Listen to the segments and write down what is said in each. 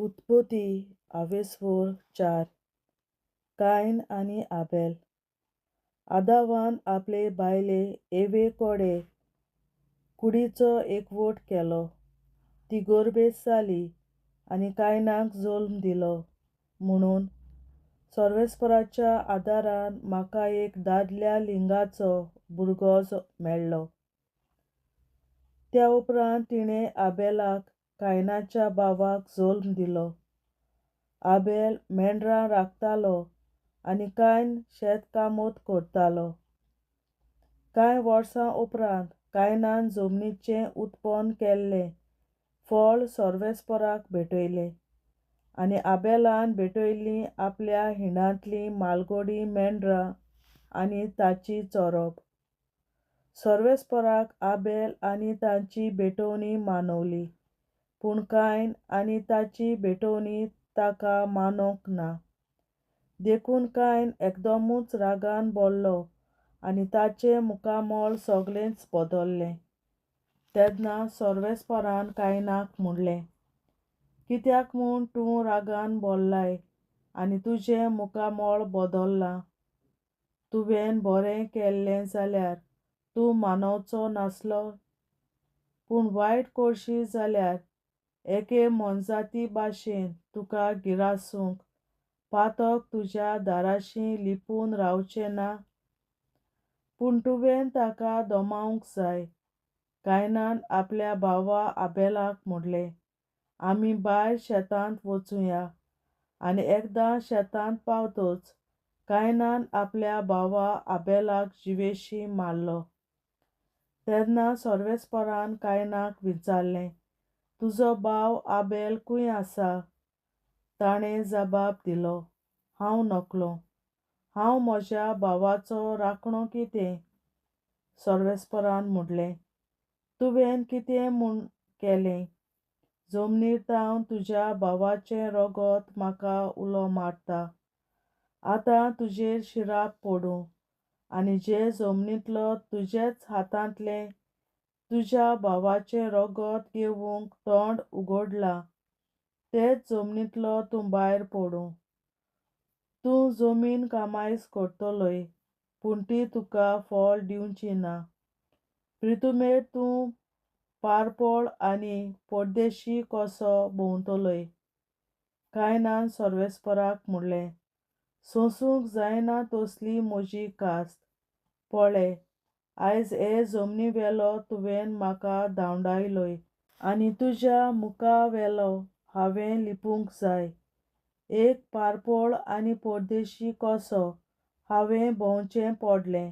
उत्पत्ती आवेसवोर 4. कायन आनी आबेल. आदावान आपले बायले एवे कोडे कुडीचो एकवोट केलो. ती गोरबेज जाली आनी कायनाक जल्म दिलो. म्हणून सर्वेस्पराच्या आदारान म्हाका एक दादल्या लिंगाचो भुरगो मेळ्ळो. त्या उपरांत तिणें आबेलाक कायनाच्या भावाक जल्म दिलो. आबेल मेंढरां राखतालो आनी कायन शेतकामत करतालो. कांय वर्सां उपरांत कायनान जमनीचें उत्पन्न केल्लें फळ सर्वेस्पराक भेटयलें आनी आबेलान भेटयल्लीं आपल्या हिणांतलीं मालगुडी मेंढरां आनी ताची चोरप. सर्वेस्पराक आबेल आनी ताची भेटोवणी मानवली, पूण कायन आनी ताची भेटोवणी ताका मानूंक ना. देखून कायन एकदमूच रागान भरलो आनी ताचें मुखामोळ सगळेंच बदल्लें. तेन्ना सर्वेस्परान कायनाक म्हणलें, कित्याक म्हूण तूं रागान भरलाय आनी तुजें मुखामोळ बदल्लां? तुवें बरें केल्लें जाल्यार तूं मानवचो नासलो? पूण वायट करशी जाल्यार एके मनजाती भाशेन तुका गिरासूंक पातक तुज्या दाराशीं लिपून रावचें ना? पूण तुवें ताका दोमावंक जाय. कायनान आपल्या भावा आबेलाक म्हणलें, आमी भायर शेतांत वचुया. आनी एकदां शेतांत पावतच कायनान आपल्या भावा आबेलाक जिवेशीं मारलो. तेन्ना सर्वेस्परान कायनाक विचारलें, तुजो भाव आबेल खंय आसा? ताणें जबाब दिलो, हांव नकळो. हांव म्हज्या भावाचो राखणो कितें? सर्वेस्परान म्हणलें, तुवें कितें म्हूण केलें? जमनीर धांवन तुज्या भावाचें रगत म्हाका उलो मारता. आतां तुजेर शिराप पडूं आनी जे जमनींतलो तुजेच हातांतलें तुज्या भावाचें रगत घेवंक तोंड उगडलां, तेच जमनींतलो तूं भायर पडूं. तूं जमीन कामायज करतलोय, पूण ती तुका फळ दिवची ना. प्रितुमेर तूं पारपळ आनी परदेशी कसो भोंवतलोय. कायनान सर्वेस्पराक म्हणलें, सोंसूंक जायना तसली म्हजी कास्त. पळय, आयज हे जमनीवेलो तुवें म्हाका धांवडायलोय आनी तुज्या मुखावेलो हांवें लिपूंक जाय. एक पारपळ आनी परदेशी कसो हांवें भोंवचें पडलें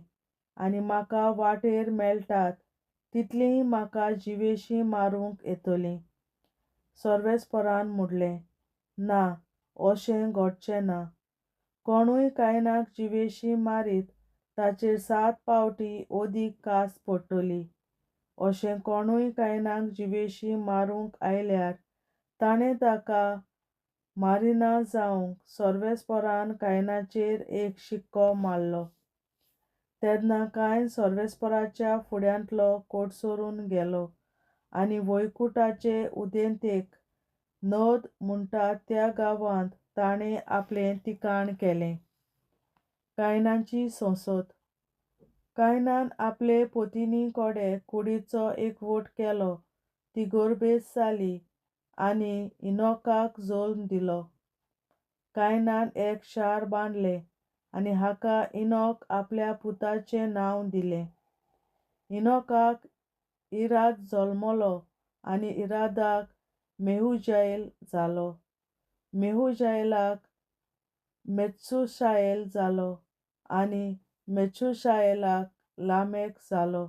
आनी म्हाका वाटेर मेळटात तितलीं म्हाका जिवेशीं मारूंक येतलीं. सर्वेस्परान म्हणलें, ना, अशें घडचें ना. कोणूय कायनाक जिवेशीं मारीत ताचेर 7 पावटी ओदीक कास पडटली. अशें कोणूय कायनाक जिवेशीं मारूंक आयल्यार ताणें ताका मारिना जावंक सर्वेस्परान कायनाचेर एक शिक्को मारलो. तेन्ना कायन सर्वेस्पराच्या फुड्यांतलो कोडसरून गेलो आनी वैकुंठाचे उदेंतेक नद म्हणटा त्या गांवांत ताणें आपलें ठिकाण केलें. कायनाची संसत. कायनान आपले पत्नी कोडे कुडीचो एकवोट केलो. ती गोरबेज जाली आनी इनोकाक जल्म दिलो. कायनान एक शार बांदलें आनी हाका इनोक आपल्या पुताचें नांव दिलें. इनोकाक इराद जल्मलो आनी इरादाक मेहुजाएल जालो. मेहुजाएलाक मेत्सुशाएल जालो आनी मेत्सुशाएलाक लामेक जालो.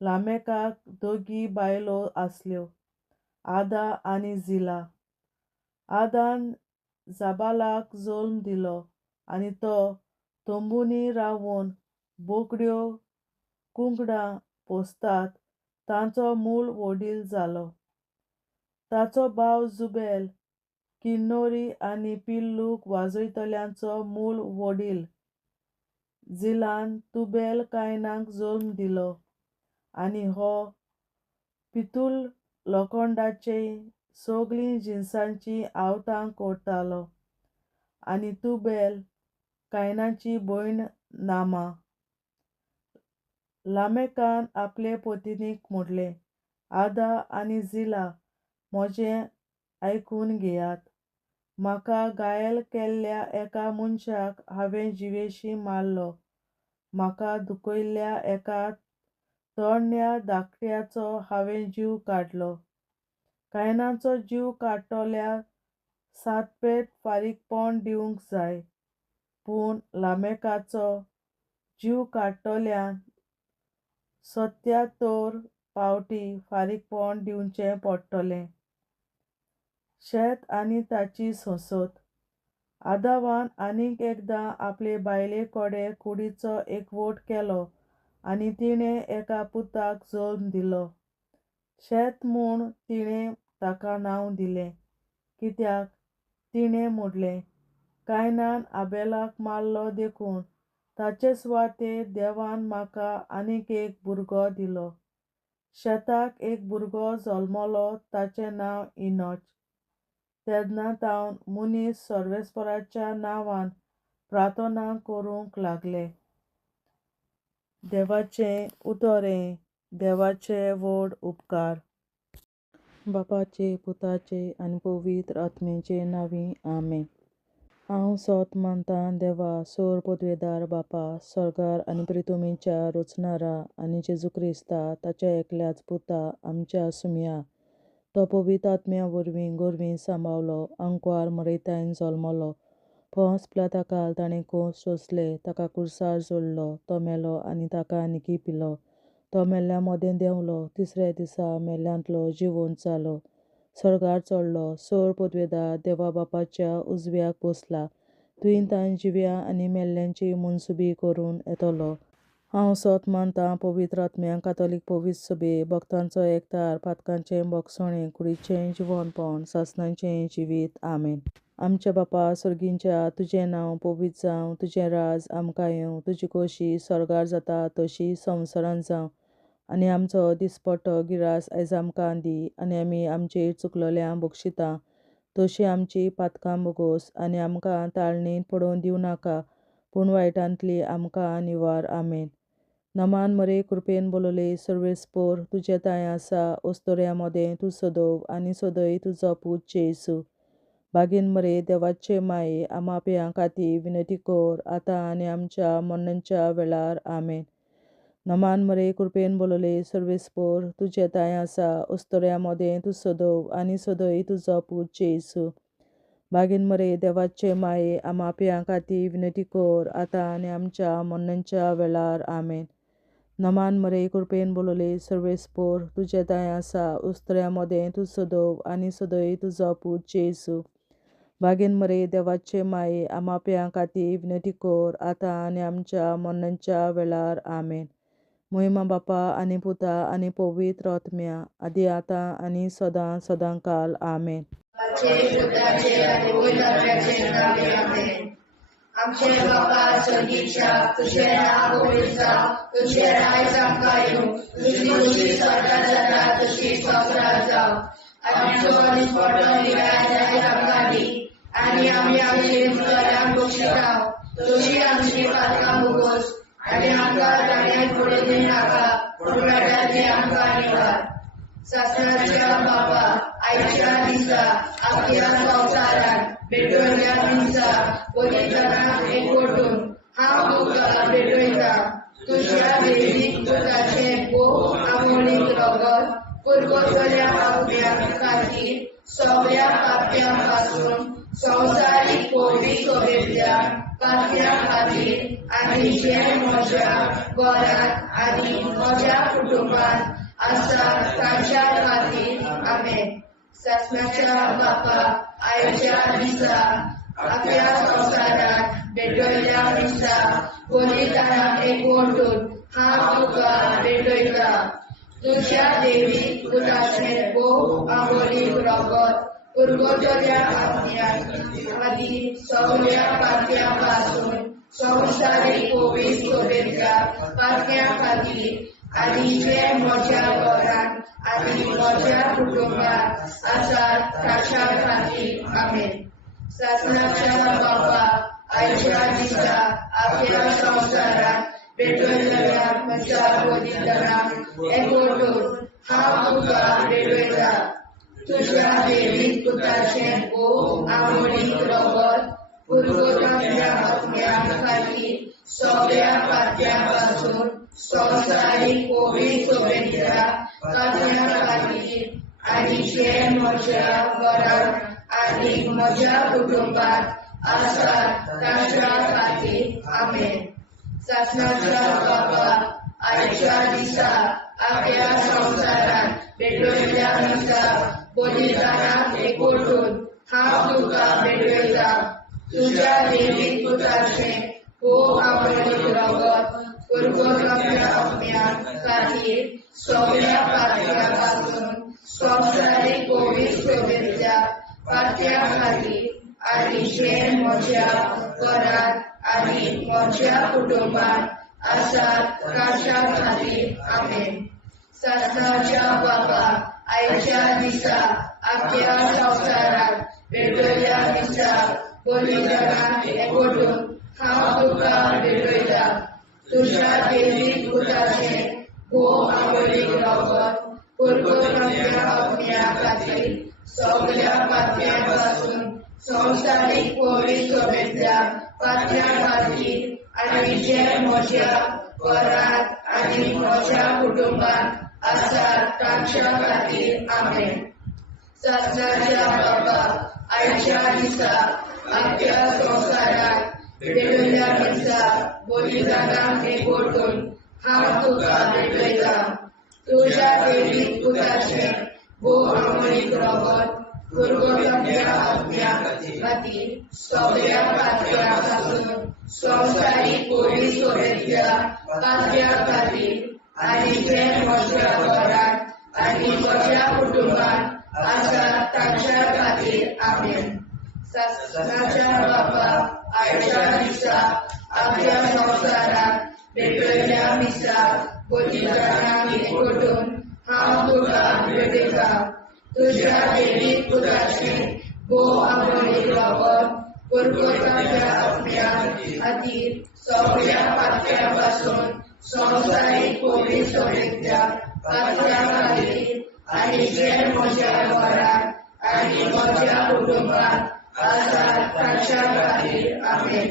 लामेकाक दोगी बायलो आसल्यो, आदा आनी जिला. आदान जाबालाक जल्म दिलो आनी तो तंबुंनी रावून बोकड्यो कुंकडां पोसतात तांचो मूल वडील जालो. ताचो भाव जुबेल किन्नोरी आनी पिल्लूक वाजयतल्यांचो मूल वडील. जिलान तुबेल कायनाक जल्म दिलो आनी हो पितूल लोखंडाचें सगळीं जिन्सांची आवतां कोरतालो. आनी तुबेल कायनाची भयण नामा. लामेकान आपले पत्नीक म्हणलें, आदा आनी झिला, म्हजें आयकून घेयात. म्हाका घायल केल्ल्या एका मनशाक हांवें जिवेशीं मारलो. म्हाका दुखयल्ल्या एका तरण्या धाकट्याचो हांवें जीव काडलो. कायनाचो जीव काडटल्यार 7 पेट फारीकपण दिवंक जाय, पूण लामेकाचो जीव काडटल्यान 77 फावटी फारीकपण दिवचें पडटलें. शेत आनी ताची संसद. आदावान आनीक एकदां आपले बायले कडेन कुडीचो एकवोट केलो आनी तिणें एका पुताक जल्म दिलो. शेत म्हूण तिणें ताका नांव दिलें, कित्याक तिणें म्हणलें, कायनान आबेलाक मारलो देखून ताचे सुवातेर देवान म्हाका आनीक एक भुरगो दिलो. शेताक एक भुरगो जल्मलो, ताचें नांव इनोच. तेन्नातावन मनीस सर्वेस्पराच्या नांवान प्रार्थना करूंक लागले. देवाचें उतोरें. देवाचे व्हड उपकार. बापाचे, पुताचे आनी पवित्र आत्म्याचे नांवीं आमेन. हांव सोत मानतां देवा, सोर पदवेदार बापा, स्वर्गार आनी पृथ्वीच्या रचणारा, आनी जेजू क्रिस्ता, ताच्या एकल्याच पुता, आमच्या सुम्या. तो पवित्र आत्म्या वरवीं गोरवीं सांबाळलो, आंकवार मरयतायन जल्मलो. पोंस पिलाताकाल ताणें खूंस सोंसले, ताका क्रुसार जोडलो. तो मेलो आनी ताका निकी पिलो. तो मेल्ल्या मोदें देंवलो, तिसऱ्या दिसा मेल्ल्यांतलो जिवंत जालो. स्वर्गार चडलो, सोर पदवेदार देवा बापाच्या उजव्याक बसला. थंय ताण जिव्या आनी मेल्ल्यांची मनसुबी करून येतलो. हांव सोत मानतां पवित्र आत्म्याक, कातोलीक पवित्र सभे, भक्तांचो एकठार, पातकांचें भोगसणें, कुडीचें जिवंतपण, सासणाचें जिवीत. आमेन. आमच्या बापा स्वर्गींच्या, तुजें नांव पवित्र जावं, तुजें राज आमकां येवं, तुजी खोशी स्वर्गार जाता तशी संवसारांत जावं. आनी आमचो दिसपट्टो गिरास आयज आमकां दी. आनी आमी आमचेर चुकलोल्यांक बक्षिता तशीं आमची पातकां बोगोस. आनी आमकां ताळणेंत पडोवन दिवं नाका, पूण वायटांतली आमकां निवार. आमेन. नमान मरे कृपेन बोलोले सर्वेस्पोर, तुजे ताय आसा, ओस्तोऱ्या मोदें तूं सदोव आनी सदय तुजो पूत जेसू. बागेन मरे देवाचे माये, आमा पियां खातीर विनंती कर, आतां आनी आमच्या मरणाच्या वेळार. आमेन. नमान मरे कृपेन बोलोले सर्वेस्पोर, तुजे ताय आसा, ओस्तोऱ्या मोदें तूं सदोव आनी सदय तुजो पूत जेसू. बागेन मरे देवाचे माये, आमा पियां खातीर विनंती कर, आतां आनी आमच्या मरणाच्या वेळार. आमेन. नमान मरे कृपेन बोलोले सर्वेस्पोर, तुजे ताय आसा, ओस्तोऱ्या मोदें तूं सदोव आनी सदय तुजो पूत जेसू. बागेन मरे देवाचे माये, आमा पियां खातीर विनंती कर, आतां आनी आमच्या मरणाच्या वेळार. आमेन. महिमा बापा आनी पुता आनी पवित्र आत्म्या, आदी आतां आनी सदां सदांकाल. आमेन. आमचे बापा स्वर्गीच्या, तुझें नांव पवित्र जावं, तुझें राज आमकां येवं, तुजी खुशी स्वर्गार जाता तशी संवसारांत जावं. आनी आमचो दिसपट्टो गिरास आयज आमकां दी. आनी आमी आमचे चुकलोल्यांक बक्षिता तशीं आमची पातकां बोगोस. आनी आमकां ताळ्यांत पडोवन दिवं नाका, पूण वायटांतली आमकां निवार. सासणाच्या बापा, आयच्या दिसा आख्या संवसारांत भेटवयल्या दिसा पवित्रांक एकवटून हांव तुका भेटयता. तुज्या देवीक पुताचें भोव आमोणीक रगत पुरगोसल्या आत्म्या खातीर सगळ्या पाप्यां पासून संवसारीक पवित्र सभेंतल्या पाप्यां खातीर आनी जे म्हज्या घरांत आनी म्हज्या कुटुंबांत आसा तांच्या खातीर. आमेन. सासणाच्या बापा, आयच्या दिसा आख्या संवसारांत भेटवयल्या दिसा पवित्रांक एकवटून हांव तुका भेटयता. तुज्या देवीक पुताचें भोव आमोणीक रगत पुरगोसल्या आत्म्या खातीर सगळ्या पाप्यां पासून संवसारीक पवित्र सभेंतल्या पाप्यां खातीर आनी जे म्हज्या घरांत आनी म्हज्या कुटुंबात आसात ताच्या खातीर आमेन. सासणाच्या बाबा आयच्या दिसा आपल्या संवसारात पेटयलेल्या म्हज्या बलिदानाक एकवटून हांव तुका पेटयता. तुज्या देवीक पुताचें आवडीक रगत पुरगोटांतल्या आत्म्या खातीर सगळ्या पात्यां पासून संवसारीक पवित्र शुभेच्छा पात्यां खातीर आनी जे म्हज्या घरांत आनी म्हज्या कुटुंबात आसात ताच्या खातीर आमेन. सासणाच्या बाबा आयच्या दिसा आपल्या संवसारात पेटयल्या म्हज्या बलिदानाक एकवटून हांव तुका पेटयता. तुज्या देवीक पुताचें आवडीक रगत पुरगोटांतल्या आत्म्या खातीर सगळ्या पात्यां पासून संवसारीक पवित्र शुभेच्छा पात्यां खातीर आनी जे म्हज्या घरांत आनी म्हज्या कुटुंबात आसात ताच्या खातीर आमेन. सासणाच्या बाबा आयच्या दिसा आपल्या संवसारात पेटयल्या दिसा बलिदानाक एकवटून हांव तुका पेटयता. तुज्या देवीक पुताचें आवडीक रगत पुरगोटांतल्या आत्म्या खातीर सगळ्या पात्यां पासून संवसारीक पवित्र शुभेच्छा पात्यां खातीर आनी जे म्हज्या घरांत आनी म्हज्या कुटुंबात आसात ताच्या खातीर आमेन. सासणाच्या बाबा आयच्या दिसा आपल्या संवसारात पेटयल्या दिसा बलिदानाक एकवटून हांव तुका पेटयता. तुज्या देवीक पुताचें आवडीक रगत पुरगोटांतल्या आत्म्या खातीर सगळ्या पात्यां पासून संवसारीक पवित्र शुभेच्छा पात्यां खातीर आनी जे म्हज्या घरांत आनी म्हज्या कुटुंबात आसात ताच्या खातीर आमेन. सासणाच्या बाबा आयच्या दिसा आपल्या संवसारात पेटयल्या दिसा बलिदानाक एकवटून हांव तुका पेटयता. तुज्या देवीक पुताचें आवडीक रगत पुरगोटांतल्या आत्म्या खातीर सगळ्या पात्यां पासून संवसारीक पवित्र शुभेच्छा पात्यां खातीर आनी जे म्हज्या घरांत आनी म्हज्या कुटुंबात आसात ताच्या खातीर आमेन.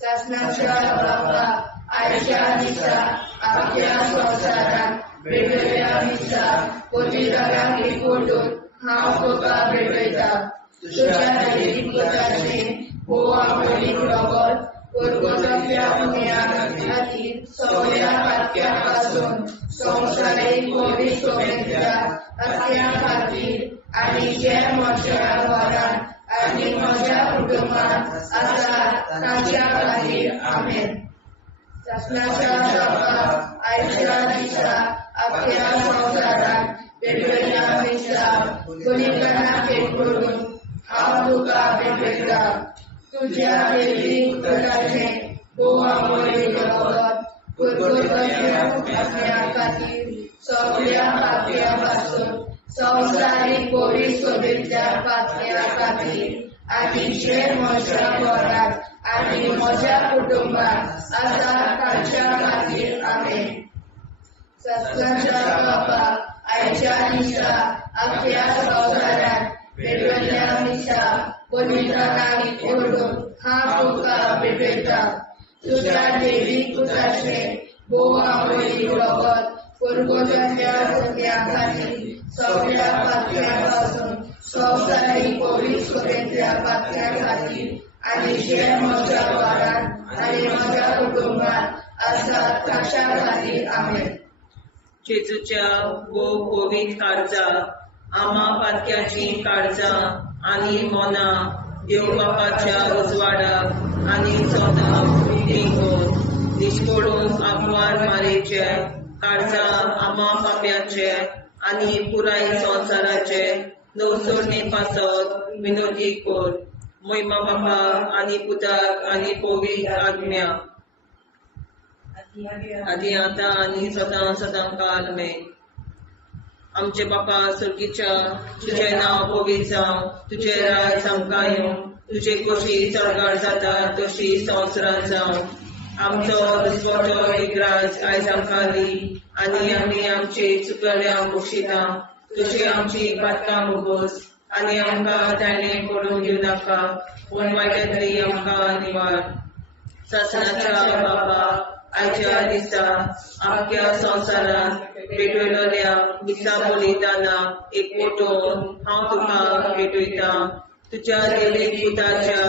सासणाच्या बाबा आयच्या दिसा आपल्या संवसारात पेटयल्या दिसा बलिदानाक एकवटून हांव तुका पेटयता. तुज्या देवीक पुताचें आवडीक रगत पुरगोटांतल्या आत्म्या खातीर सगळ्या पात्यां पासून संवसारीक पवित्र शुभेच्छा पात्यां खातीर आनी जे म्हज्या घरांत आनी म्हज्या कुटुंबात आसात ताच्या खातीर आमेन. सासणाच्या बाबा आयच्या दिसा आपल्या संवसारात पेटयल्या दिसा बलिदानाक एकवटून हांव तुका पेटयता. तुज्या देवीक पुताचें आवडीक रगत पुरगोटांतल्या आत्म्या खातीर सगळ्या पात्यां पासून संवसारीक पवित्र शुभेच्छा पात्यां खातीर आनी जे म्हज्या घरांत आनी म्हज्या कुटुंबात आसात ताच्या खातीर आमेन. सासणाच्या बाबा आयच्या दिसा आपल्या संवसारात पेटयल्या दिसा बलिदानाक एकवटून हांव तुका पेटयता. तुज्या देवीक पुताचें आवडीक रगत पुरगोटांतल्या आत्म्या खातीर सगळ्या पात्यां पासून संवसारीक पवित्र शुभेच्छा पात्यां खातीर आनी जे म्हज्या घरांत आनी म्हज्या कुटुंबात आसात ताच्या खातीर आमेन. जेजूच्या पवित्र काळजा आम्हा पातक्याची काळजां आनी मोनां देव बापाच्या उजवाडाक आनी सदांच रितीन दिसपडून आग्वाद मारेचे काळजां आम्हा पाप्याचे आनी पुराय संवसाराचे नवसोडणे पासत विनोदी कोर. महिमा बापा आनी पुताक आनी पवित्र आत्म्या आदी आता आणि सदां सदां काल मे आमचे बापा सुर्गीच्या तुझे नाव पवित्र जावं, तुझे राज आमकां येवं, तुझे कशी चडगाड जाता तशी संवसारांत जावं. आमचो दिसवटो एक राज आयज आमकां दी आनी आमी आमचे चुकल्यांक बक्षिता. तुजी आमची पातकां मुगोस आनी आमकां ताणें पडूंक दिवं नाका, पूण वायटांतली आमकां निवार. सासणाच्या बाबा आयच्या दिसा आख्या संवसारांत भेटयलोल्या दिसा बलिदाना एकवटून हांव तुका भेटयता. तुज्या देवीक पुताच्या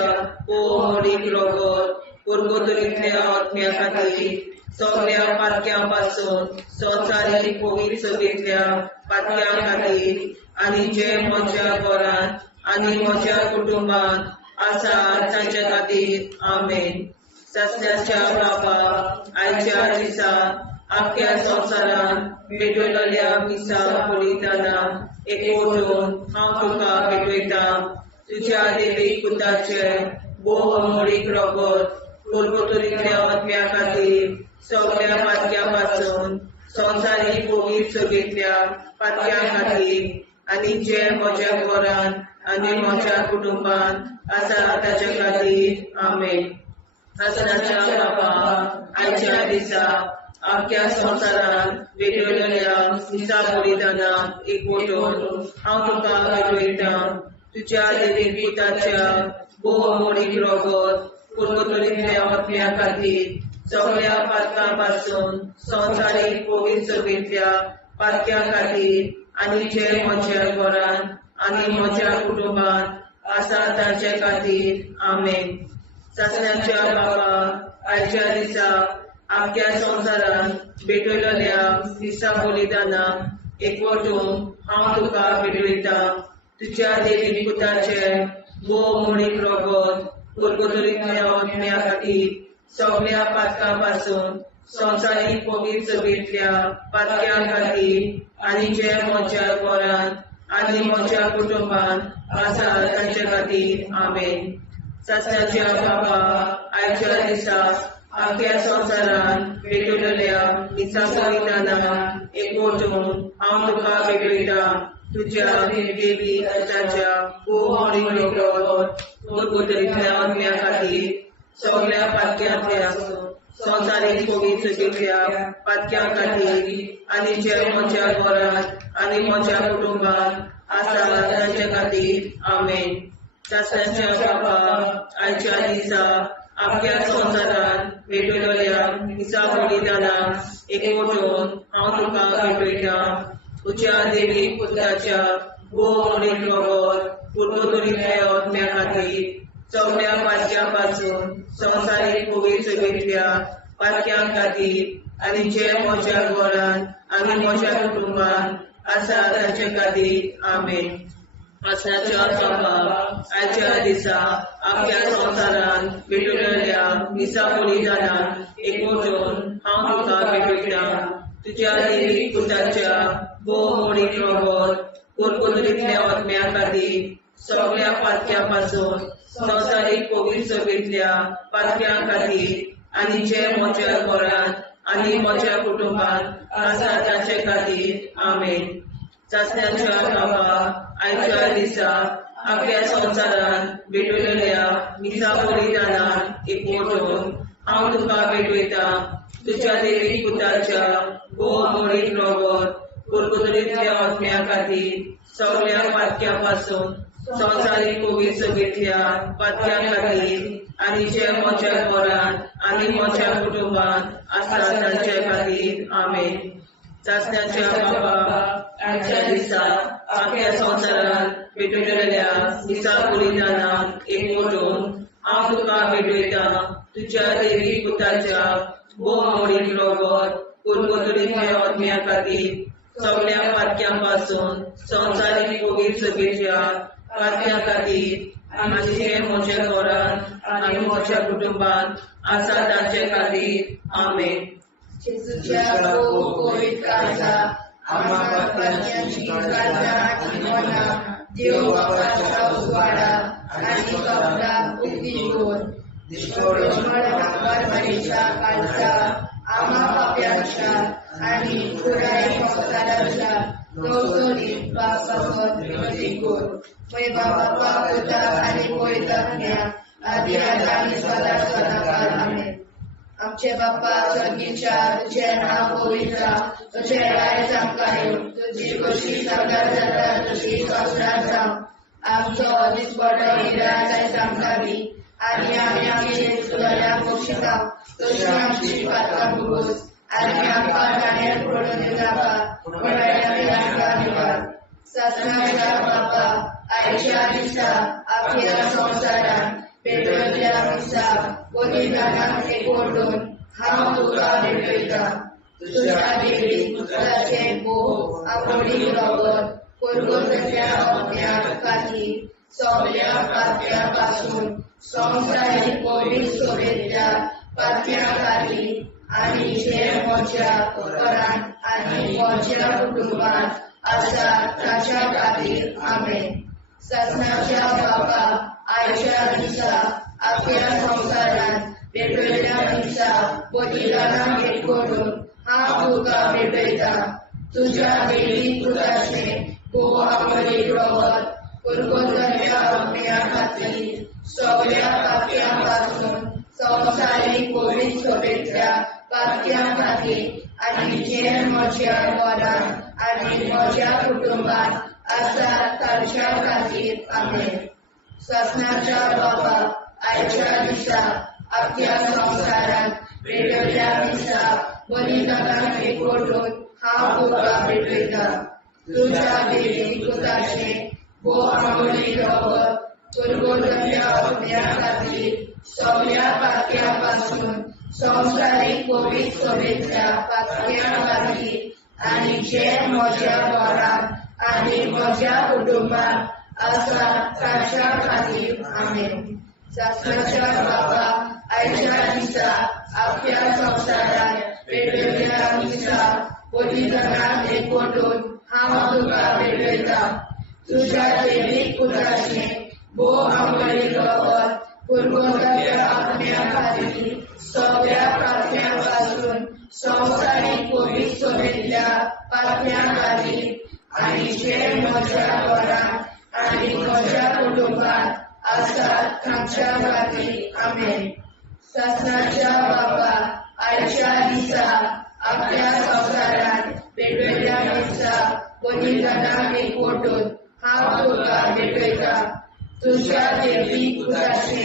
मोडीक रोगोत पुर्गोतरींतल्या आत्म्या खातीर सगळ्या पातक्यां पासून संवसारीक पवित्र सभेंतल्या पातक्यां खातीर आनी जे म्हज्या घरांत आनी म्हज्या कुटुंबांत आसा तांच्या खातीर आमेन. सासण्याच्या बाबा आयच्या दिसा आख्या संवसारांत भेटयलोल्या दिसा बलिदाना एकवटून हांव तुका भेटयता. तुज्या देवीक पुताचे मोडीक रोगोत पुर्गोतरींतल्या आत्म्या खातीर सगळ्या पातक्यां पासून संवसारीक पवित्र सभेंतल्या पातक्यां खातीर आनी जे म्हज्या घरांत आनी म्हज्या कुटुंबांत आसा ताच्या खातीर आमेन. सासणाच्या बाबा आयच्या दिसा आख्या संवसारांत भेटयलोल्या दिसा बलिदाना एकवटून हांव तुका भेटयता. तुज्या देवीक पुताच्या मोडीक रोगोत पुर्गोतरींतल्या आत्म्या खातीर सगळ्या पातकां पासून संवसारीक पवित्र सभेंतल्या पातक्यां खातीर आनी जे म्हज्या घरांत आनी म्हज्या कुटुंबांत आसा तांचे खातीर आमेन. सासण्याच्या बाबा आयच्या दिसा आख्या संवसारांत भेटयलोल्या दिसा बलिदाना एकवटून हांव तुका भेटयता. तुज्या देवीक पुताचे मोडीक रोगोत पुर्गोतरींतल्या आत्म्या खातीर सगळ्या पातकां पासून संवसारीक पवित्र सभेंतल्या पातक्यां खातीर आनी जे म्हज्या घरांत आनी म्हज्या कुटुंबांत आसा तांचे खातीर आमेन. सासण्याच्या बाबा आयच्या दिसा आख्या संवसारांत भेटयलोल्या दिसा बलिदाना एकवटून हांव तुका भेटयता. तुज्या देवीक पुताच्या मोडीक रोगोत पुर्गोतरींतल्या आत्म्या खातीर सगळ्या पातक्यांतल्या संवसारीक पवित्र सभेंतल्या पातक्यां खातीर आनी जे म्हज्या घरांत आनी म्हज्या कुटुंबांत आसा तांचे खातीर आमेन. सासण्याच्या बाबा आयच्या दिसा आख्या संवसारांत भेटयलोल्या दिसा बलिदाना एकवटून हांव तुका भेटयता. तुज्या देवीक पुताच्या मोडीक रोगोत पुर्गोतरींतल्या आत्म्या खातीर सगळ्या पातक्यां पासून संवसारीक पवित्र सभेंतल्या पातक्यां खातीर आनी जे म्हज्या घरांत आनी म्हज्या कुटुंबांत आसा तांचे खातीर आमेन. सासण्याच्या बाबा आयच्या दिसा आख्या संवसारांत भेटयलोल्या दिसा बलिदाना एकवटून हांव तुका भेटयता. तुज्या देवीक पुताच्या मोडीक रोगोत पुर्गोतरींतल्या आत्म्या खातीर सगळ्या पातक्यां पासून संवसारीक पवित्र सभेंतल्या पातक्यां खातीर आनी जे म्हज्या घरांत आनी म्हज्या कुटुंबांत आसा तांचे खातीर आमेन. सासण्याच्या बाबा आयच्या दिसा आख्या संवसारांत भेटयलोल्या दिसा बलिदाना एकवटून हांव तुका भेटयता. तुज्या देवीक पुताच्या मोडीक रोगोत पुर्गोतरींतल्या आत्म्या खातीर सगळ्या पातक्यां पासून संवसारीक पवित्र सभेंतल्या पातक्यां खातीर आनी जे म्हज्या घरांत आनी म्हज्या कुटुंबांत आसा तांचे खातीर आमेन. सासण्याच्या बाबा आयच्या दिसा आख्या संवसारांत भेटयलोल्या दिसा बलिदाना एकवटून हांव तुका भेटयता. तुज्या देवीक पुताच्या मोडीक रोगोत पुर्गोतरींतल्या आत्म्या खातीर सगळ्या पातक्यां पासून संवसारीक पवित्र सभेंतल्या पातक्यां खातीर आनी जे म्हज्या घरांत आनी म्हज्या कुटुंबांत आसा तांचे खातीर आमेन. जेजूच्या पवित्र काळजा आम्हा पातक्यांची काळजा आनी मना देव बापाच्या उजवाडा आनी कपडाक उक्ती दोन दिसवडो परमेच्या काळजा आम्हा पाप्यांच्या आणि पुराय संसाराच्या नवसोनी पापावर विनंती कर. पै बाबा पुता आणि पवित्रात्म्या आदी आणि सदा सदाकाळ आमेन. आमचे बाप्पा स्वर्गीच्या तुझे नाव पवित्र, तुझे राय जावं, तुझी कशी सरकार जाता तशी संसार जावं. आमचो दिसपडो निराय सांगावी आणि आम्ही आमची सुधारण्या पोषिता तशी आमची पात्र भोगोस आणि आमकां गाण्यात पडून दिनाका निवार. ससनाच्या बापा आयच्या दिसा आपल्या संसारात पेटवल्या दिसा बलिदानाक एकवटून हांव तुका भेटयता. तुझ्या देवी पुत्राचे भोग आवडी रगत पुरगोतल्या अज्ञात खातीर सगळ्या पाप्यापासून संसारीक पवित्र सोबेच्या पाप्या खातीर आणि जे म्हज्या घरांत आणि म्हज्या कुटुंबात आसा ताच्या खातीर आमेन. ससनाच्या बापा आयच्या दिसा आपल्या संसारात पेटवल्या दिसा बलिदानाक एकवटून हांव तुका भेटयता. तुझ्या देवी पुत्राचे भोग आवडी रगत पुरगोतल्या अज्ञा खातीर सगळ्या पाप्यापासून संसारीक पवित्र सोबेच्या पाप्या खातीर आणि जे म्हज्या घरांत आणि म्हज्या कुटुंबात आसा ताच्या खातीर आमेन. ससनाच्या बापा आयच्या दिसा आपल्या संसारात पेटवल्या दिसा बलिदानाक एकवटून हांव तुका भेटयता. तुझ्या देवी पुत्राचे भोग आवडी रगत पुरगोतल्या अज्ञा खातीर सगळ्या पाप्यापासून संसारीक पवित्र सोबेच्या पाप्या खातीर आणि जे म्हज्या घरांत आणि म्हज्या कुटुंबात आसा ताच्या खातीर आमेन. ससनाच्या बापा आयच्या दिसा आपल्या संसारात पेटवल्या दिसा बलिदानाक एकवटून हांव तुका भेटयता. तुझ्या देवी पुत्राचे भोग आवडी रगत पुरगोतल्या अज्ञा खातीर सगळ्या पाप्यापासून संसारीक पवित्र सोबेच्या पाप्या खातीर आणि जे म्हज्या घरांत आणि म्हज्या कुटुंबात आसा ताच्या खातीर आमेन. ससनाच्या बापा आयच्या दिसा आपल्या संसारात पेटवल्या दिसा बलिदानाक एकवटून हांव तुका भेटयता. तुझ्या देवी पुत्राचे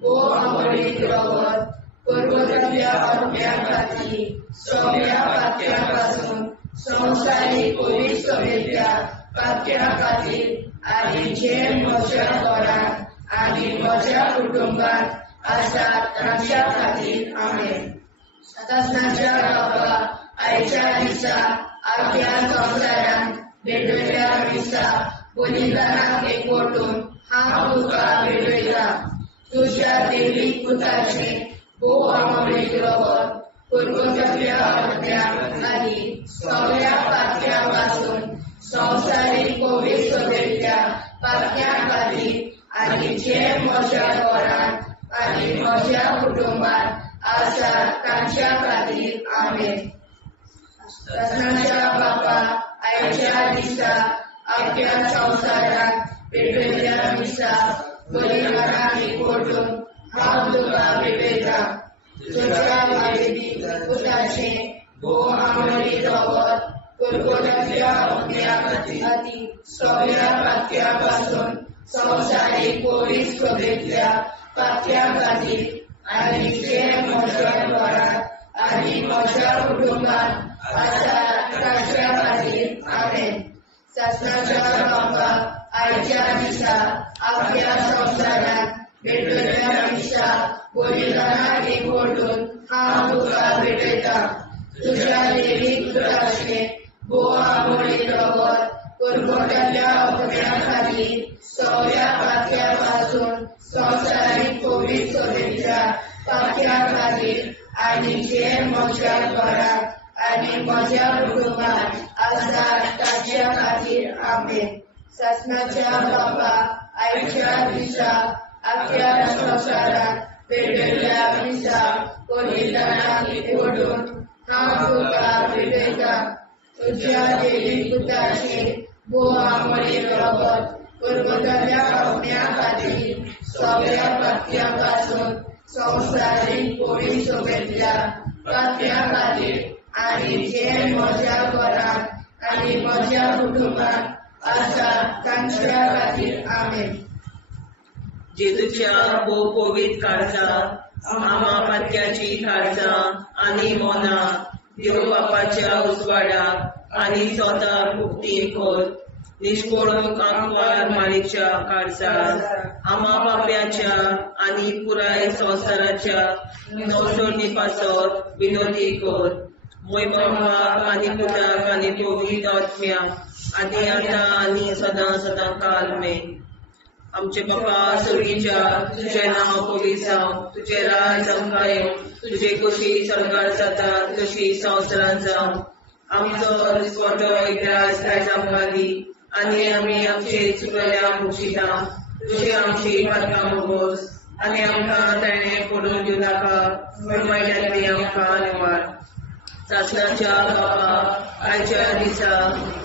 भोग आवडी रगत पुरगोतल्या अज्ञा खातीर सगळ्या पाप्यापासून संसारीक पवित्र सोबेच्या पाप्या खातीर आणि जे म्हज्या घरांत आणि म्हज्या कुटुंबात आसा ताच्या खातीर आमेन. ससनाच्या बापा आयच्या दिसा आपल्या संसारात पेटवल्या दिसा बलिदानाक एकवटून हांव तुका भेटयता. तुझ्या देवी पुत्राचे भोग आवडी रगत पुरगोतल्या अज्ञा खातीर सगळ्या पाप्यापासून संसारीक पवित्र सोबेच्या पाप्या खातीर आणि जे म्हज्या घरांत आणि म्हज्या कुटुंबात आसा ताच्या खातीर आमेन. ससनाच्या बापा आयच्या दिसा आपल्या संसारात पेटवल्या दिसा बलिदानाक एकवटून हांव तुका भेटयता. तुझ्या देवी पुत्राचे भोग आवडी रगत पुरगोतल्या अज्ञा खातीर सगळ्या पाप्यापासून संसारीक पवित्र सोबेच्या पाप्या खातीर आणि जे म्हज्या घरांत आणि म्हज्या कुटुंबात आसा ताच्या खातीर आमेन. ससनाच्या बापा आयच्या दिसा आपल्या संसारात पेटवल्या दिसा बलिदानाक एकवटून हांव तुका भेटयता. तुझ्या देवी पुत्राचे भोग आवडी रगत पुरगोतल्या अज्ञा खातीर सगळ्या पाप्यापासून संसारीक पवित्र सोबेच्या पाप्या खातीर आणि जे म्हज्या घरांत आणि म्हज्या कुटुंबात आसा ताच्या खातीर आमेन. ससनाच्या बापा आयच्या दिसा आपल्या संसारात पेटवल्या दिसा बलिदानाक एकवटून हांव तुका भेटयता तुज्या देवी पुताचे भोव आमोणी रगत परबतल्या पावण्या खातीर सगळ्या पातया पासून संवसारीक पोळी सोबेतल्या पातया खातीर आनी जे म्हज्या घरांत आनी म्हज्या कुटुंबांत आसा तांच्या खातीर आमेन. जेजूच्या भोव पवित्र काळजा आमा पातयाची काळजां आनी मोना देव बापाच्या उजवाडाक आनी स्वता मुक्ती कर. निष्पळून आंकवार माळेच्या काळजार आमा बाप्याच्या आनी पुराय संवसाराच्या संसर्णी पासत विनोदी कर. मोय बापाक आनी पुताक आनी पवित्र आत्म्याक आदी आतां आनी सदां सदां काल मेन. आमचे बापा सुर्गीच्या तुझे नांव पवित्र जावं, तुझे राज आमकां येवं, तुझे कशी सरकार जाता तशी संवसारांत जावं. आमचो दिसवटो एकदांच आयज आमकां दी आनी आमी आमचे चुकल्यांक मुक्षिता. तुजी आमची पातकां मोगोस आनी आमकां ताणें पडून दिवं नाका, वायटांतली आमकां निवार. सासणाच्या बापा आयच्या दिसा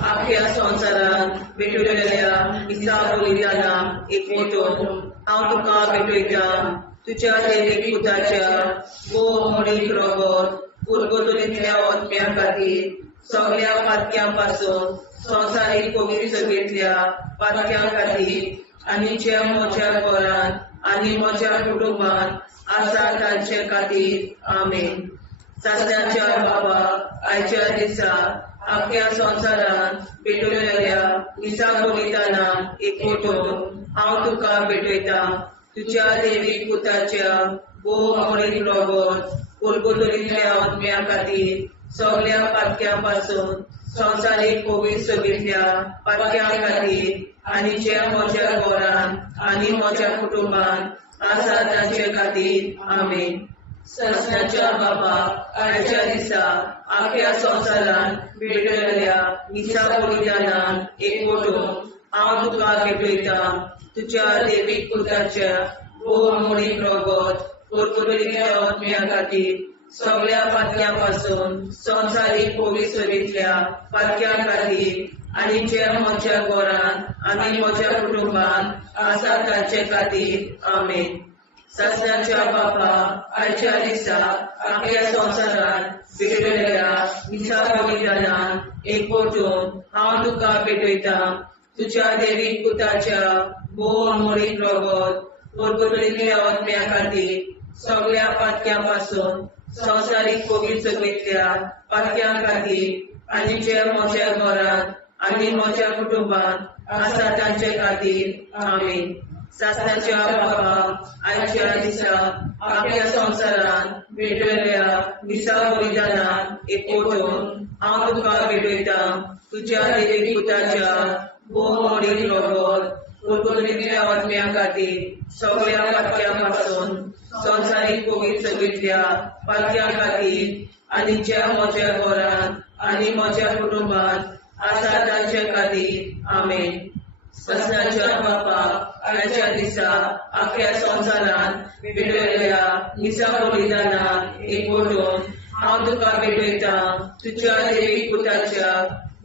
आख्या संवसारांत भेटलेल्या दिसा बलिदानाक एकवटून हांव तुका भेटयता तुज्या देवीक पुताच्या भोव मोडीक रगत पुरगतुलींतल्या आत्म्या खातीर सगळ्या पातक्यां पासून संवसारीक पवित्र सभेंतल्या पातक्यां खातीर आनी जे म्हज्या घरांत आनी म्हज्या कुटुंबांत आसा तांचे खातीर आमेन. सासण्याच्या बापा आयच्या दिसा आख्या संवसारांत भेटलेल्या दिसा बलिदानाक एकवटून हांव तुका भेटयता तुज्या देवीक पुताच्या भोव मोडीक रगत पुरगतुलींतल्या आत्म्या खातीर सगळ्या पातक्यां पासून संवसारीक पवित्र सभेंतल्या पातक्यां खातीर आनी जे म्हज्या घरांत आनी म्हज्या कुटुंबांत आसा तांचे खातीर आमेन. सासण्याच्या बापा आयच्या दिसा आख्या संवसारांत भेटलेल्या दिसा बलिदानाक एकवटून हांव तुका भेटयता तुज्या देवीक पुताच्या भोव मोडीक रगत पुरगतुलींतल्या आत्म्या खातीर सगळ्या पातक्यां पासून संवसारीक पवित्र सभेंतल्या पातक्यां खातीर आनी जे म्हज्या घरांत आनी म्हज्या कुटुंबांत आसा तांचे खातीर आमेन. सासण्याच्या बापा आयच्या दिसा आख्या संवसारांत भेटलेल्या दिसा बलिदानाक एकवटून हांव तुका भेटयता तुज्या देवीक पुताच्या भोव मोडीक रगत पुरगतुलींतल्या आत्म्या खातीर सगळ्या पातक्यां पासून संवसारीक पवित्र सभेंतल्या पातक्यां खातीर आनी जे म्हज्या घरांत आनी म्हज्या कुटुंबांत आसा तांचे खातीर आमेन. सासण्याच्या बापा आयच्या दिसा आख्या संवसारांत भेटलेल्या दिसा बलिदानाक एकवटून हांव तुका भेटयता तुज्या देवीक पुताच्या भोव मोडीक रगत पुरगतुलींतल्या आत्म्या खातीर सगळ्या पातक्यां पासून संवसारीक पवित्र सभेंतल्या पातक्यां खातीर आनी ज्या म्हज्या घरांत आनी म्हज्या कुटुंबांत आसा तांचे खातीर आमेन. सासण्याच्या बापा आयच्या दिसा आख्या संवसारांत भेटलेल्या दिसा बलिदानाक एकवटून हांव तुका भेटयता तुज्या देवीक पुताच्या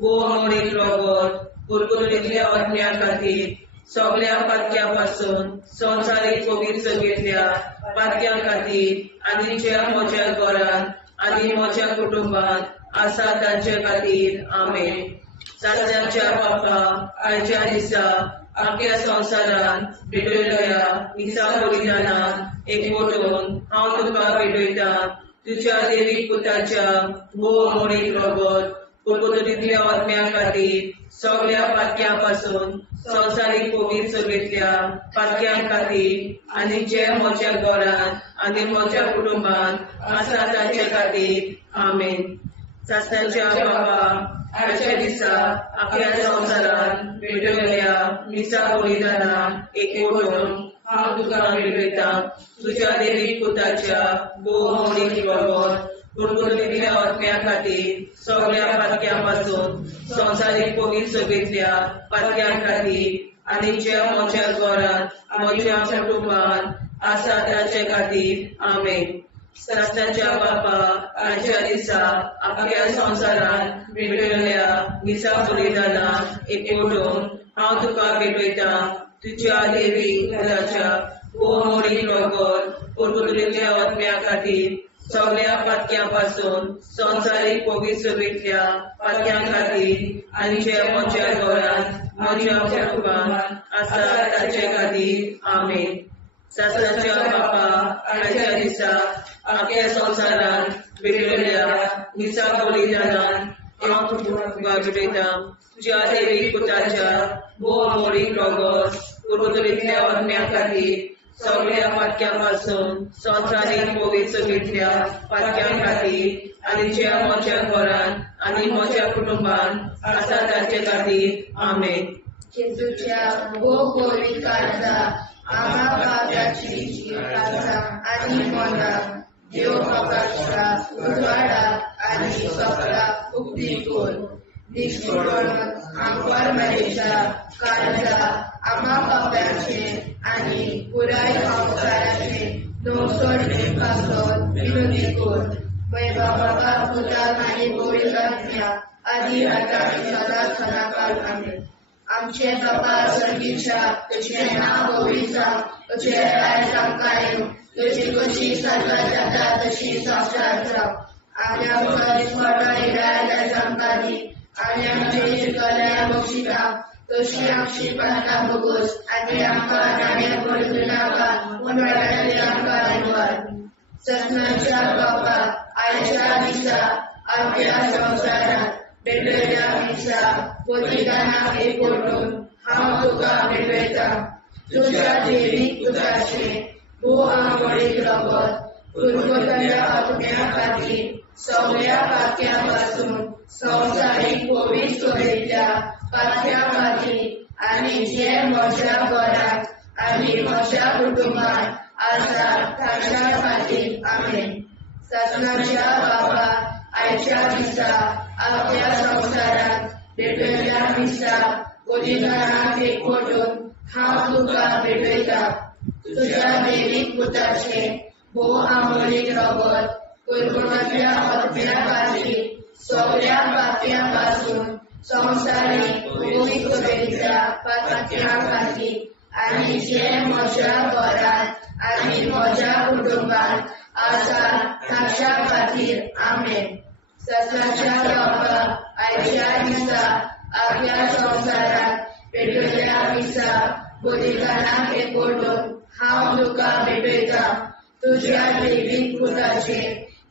भोव मोडीक रगत पुरगतुलींतल्या आत्म्या खातीर सगळ्या पातक्यां पासून संवसारीक पवित्र सभेंतल्या पातक्यां खातीर आनी ज्या म्हज्या घरांत आनी म्हज्या कुटुंबांत आसा तांचे खातीर आमेन. सासण्याच्या बापा आयच्या दिसा आख्या संवसारांत भेटलेल्या दिसा बलिदानाक एकवटून हांव तुका भेटयता तुज्या देवीक पुताच्या भोव मोडीक रगत पुरगतुलींतल्या आत्म्या खातीर सगळ्या पातक्यां पासून संवसारीक पवित्र सभेंतल्या पातक्यां खातीर आनी जे म्हज्या घरांत आनी म्हज्या कुटुंबांत आसा तांचे खातीर आमेन. सासण्याच्या बापा आयच्या दिसा आख्या संवसारांत भेटलेल्या दिसा बलिदानाक एकवटून हांव तुका भेटयता तुज्या देवीक पुताच्या भोव मोडीक रगत पुरगतुलींतल्या आत्म्या खातीर सगळ्या पातक्यां पासून संवसारीक पवित्र सभेंतल्या पातक्यां खातीर आनी जे म्हज्या घरांत म्हज्या कुटुंबांत आसा तांचे खातीर आमेन. सासऱ्याच्या बापा आयच्या दिसा आपल्या संसारात भेटलेल्या मिसा बलिदानाक एकवटून हांव तुका भेटयता तुझ्या देवी घराच्या मोडीक रगत परतुलेल्या आत्म्या खातीर सगळ्या पातक्यां पासून संसारीक पवित्रतेंतल्या पातक्यां खातीर आनी जे म्हज्या घरांत म्हज्या कुटुंबांत आसा ताचे खातीर आमेन. सासऱ्याच्या बापा आयच्या दिसा आपल्या संसारात भेटलेल्या मिसा बलिदानान हांव तुका भेटयता तुझ्या देवी पुताच्या मोडीक रगत परतुलेल्या आत्म्या खातीर सगळ्या पातक्यां पासून संसारीक पवित्रतेंतल्या पातक्यां खातीर आनी ज्या म्हज्या घरांत आनी म्हज्या कुटुंबांत आसा ताचे खातीर आमेन. जेजूच्या पवित्र काळजा आम्हा पाप्याची काळजा आनी मना देव बापाच्या उजवाडा आनी सगळा मुक्ती कर. निष्ठुरण आमकां मेळच्या काळजा आम्हा पाप्याचे आनी पुराय संसाराचे नवसोडणे पासत विनंती कर. बाबा पुताक आनी पवित्र आत्म्या आदी आता आनी सदांच सदांकाळ आमेन. आमचे बाबा सर्गीच्या तुझे नाव पवित्र तुझे राय आमकां तुझी कशी साजरा जाता तशी संसारात राव. आनी आमकां दिसपट्टा इराय आमकां दी आनी आमचे शिकल्या बक्षिता तशी आमची प्रार्थना बघूस आनी आमकां नाण्या पडूं नाका पूण वाटायले आमकां धन्यवाद. सत्नाच्या बापा आयच्या दिसा आपल्या संसारात भेटलेल्या मिसा बलिदानाक एकवटून हांव तुका भेटयता तुझ्या देवीक पुताचे मोडीक रगत परतुलेल्या आत्म्या खातीर सगळ्या पातक्यां पासून संसारीक पवित्रतेंतल्या पातक्यां खातीर आनी जे म्हज्या घरांत आनी म्हज्या कुटुंबांत आसा ताच्या खातीर आमेन. सासऱ्याच्या बापा आयच्या दिसा आपल्या संसारात भेटलेल्या मिसा बलिदानाक एकवटून हांव तुका भेटयता तुझ्या देवीक पुताचे मोडीक रगत परतुलेल्या आत्म्या खातीर सगळ्या पातक्यां पासून संसारीक पवित्रतेंतल्या पातक्यां खातीर आनी जे म्हज्या घरांत आनी म्हज्या कुटुंबांत आसा ताच्या खातीर आमेन. सासऱ्याच्या बापा आयच्या दिसा आपल्या संसारात भेटलेल्या मिसा बलिदानाक एकवटून हांव तुका भेटयता तुझ्या देवीक पुताचे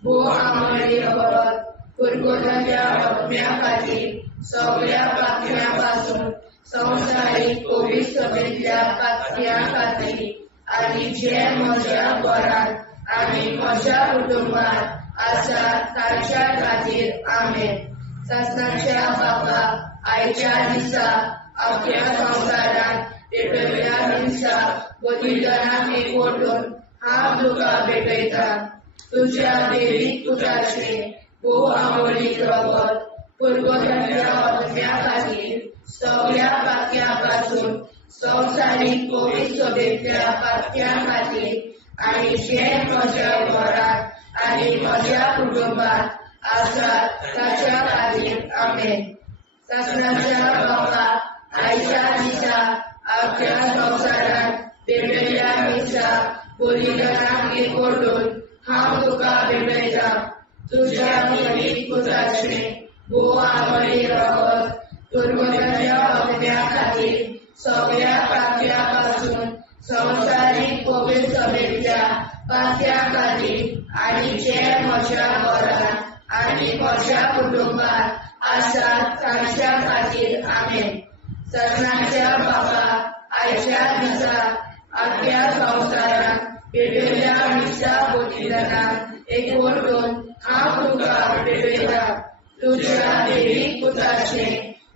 मोडीक रगत परतुलेल्या आत्म्या खातीर सगळ्या पातक्यां पासून संसारीक पवित्रतेंतल्या पातक्यां खातीर आनी जे म्हज्या घरांत आनी म्हज्या कुटुंबांत आसा ताच्या खातीर आमेन. सासऱ्याच्या बापा आयच्या दिसा आपल्या संसारात भेटलेल्या मिसा बलिदानाक एकवटून हांव तुका भेटयता तुझ्या देवीक पुताचे मोडीक रगत परतुलेल्या आत्म्या खातीर सगळ्या पातक्यां पासून संसारीक पवित्रतेंतल्या पातक्यां खातीर आनी जे म्हज्या घरांत आनी म्हज्या कुटुंबांत आसा ताच्या खातीर आमेन. सासऱ्याच्या बापा आयच्या दिसा आपल्या संसारात भेटलेल्या मिसा बलिदानाक एकवटून हांव तुका भेटयता तुझ्या देवीक पुताचे मोडीक रगत परतुलेल्या आत्म्या खातीर सगळ्या पातक्यां पासून संसारीक पवित्रतेंतल्या पातक्यां खातीर आनी जे म्हज्या घरांत आनी म्हज्या कुटुंबांत आसा ताच्या खातीर आमेन. सासऱ्याच्या बापा आयच्या दिसा आपल्या संसारात भेटलेल्या मिसा बलिदानाक एकवटून हांव तुका भेटयता तुझ्या देवीक पुताचे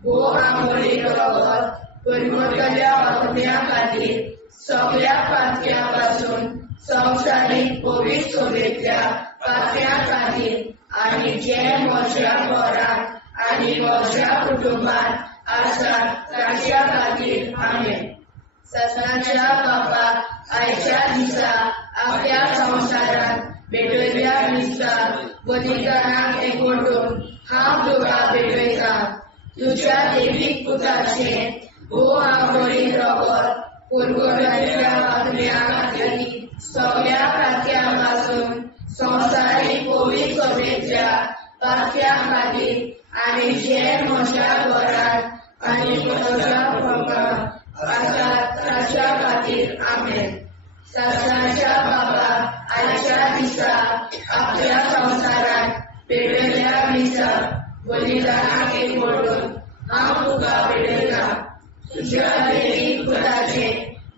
मोडीक रगत परतुलेल्या आत्म्या खातीर सगळ्या पातक्यां पासून संसारीक पवित्रतेंतल्या पातक्यां खातीर आनी जे म्हज्या घरांत आनी म्हज्या कुटुंबांत आसा ताच्या खातीर आमेन. सासऱ्याच्या बापा आयच्या दिसा आपल्या संसारात भेटलेल्या बलिदानाक एकवटून हांव तुका भेटयता तुझ्या दैवीक पुताचे भोव आंबोळी रगत पुरगोट्याच्या आत्म्या खातीर सगळ्या खात्यांपासून संवसारीक पवित्र सभेच्या पात्या खातीर आनी जे म्हज्या घरांत आनी म्हज्या कुटुंबांत आसात ताच्या खातीर आमेन. सासणाच्या बाबा आयच्या दिसा आपल्या संवसारांत पेटयल्ल्या मिसा बलिदानाक एकवटून हांव तुका भेटयता तुझ्या दैवीक पुताचे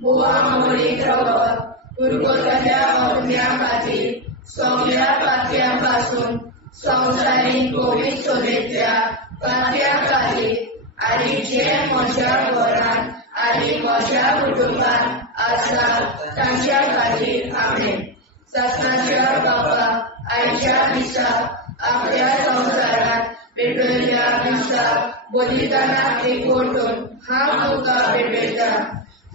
भोव आंबोळी रगत पुरगोट्याच्या आत्म्या खातीर सगळ्या पात्यांपासून संवसारीक पवित्र सभेच्या पात्या खातीर आनी जे म्हज्या घरांत आनी म्हज्या कुटुंबांत आसात तांच्या खातीर आमेन. सासणाच्या बाबा आयच्या दिसा आपल्या संवसारांत पेटयल्ल्या मिसा बलिदानाक एकवटून हांव तुका भेटयता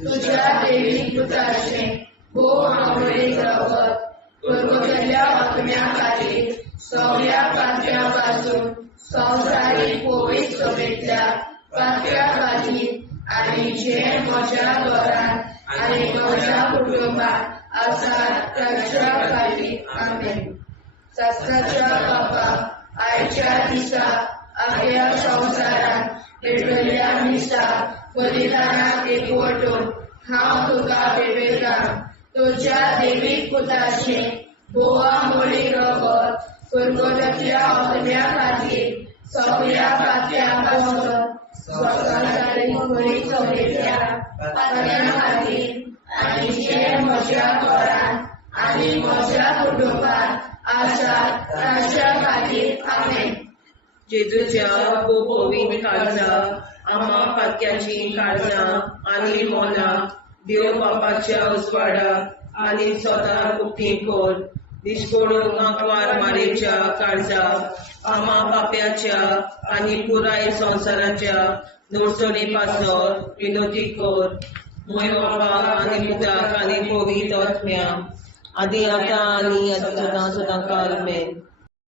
तुझ्या दैवीक पुताचे भोव आंबोळी रगत पुरगोट्याच्या आत्म्या खातीर सगळ्या पात्यांपासून संवसारीक पवित्र सभेच्या पात्या खातीर आनी जे म्हज्या घरांत आनी म्हज्या कुटुंबांत आसात तांच्या खातीर आमेन. सासणाच्या बाबा आयच्या दिसा आपल्या संवसारांत पेटयल्ल्या मिसा बलिदानाक एकवटून हांव तुका भेटयता तुझ्या दैवीक पुताचे भोव आंबोळी रगत पुरगोट्याच्या आत्म्या खातीर सगळ्या पात्यांपासून संवसारीक पवित्र सभेच्या पात्या खातीर आनी जे म्हज्या घरांत आनी म्हज्या कुटुंबांत आसात तांच्या खातीर आमेन. जेजूच्या पवित्र काळजा आम्हा पात्याची काळजा आनी मोना देव बापाच्या उजवाडाक आनी स्वता कुटी कोर दिसपडून आंकवार मारेच्या काळजा आम्हा पाप्याच्या आनी पुराय संवसाराच्या नोडसणी पासत विनोदी कोर मोय बापा आनी पुताक आनी पवित्र आत्म्या आदी आतां आनी सदां सदां काल आमेन.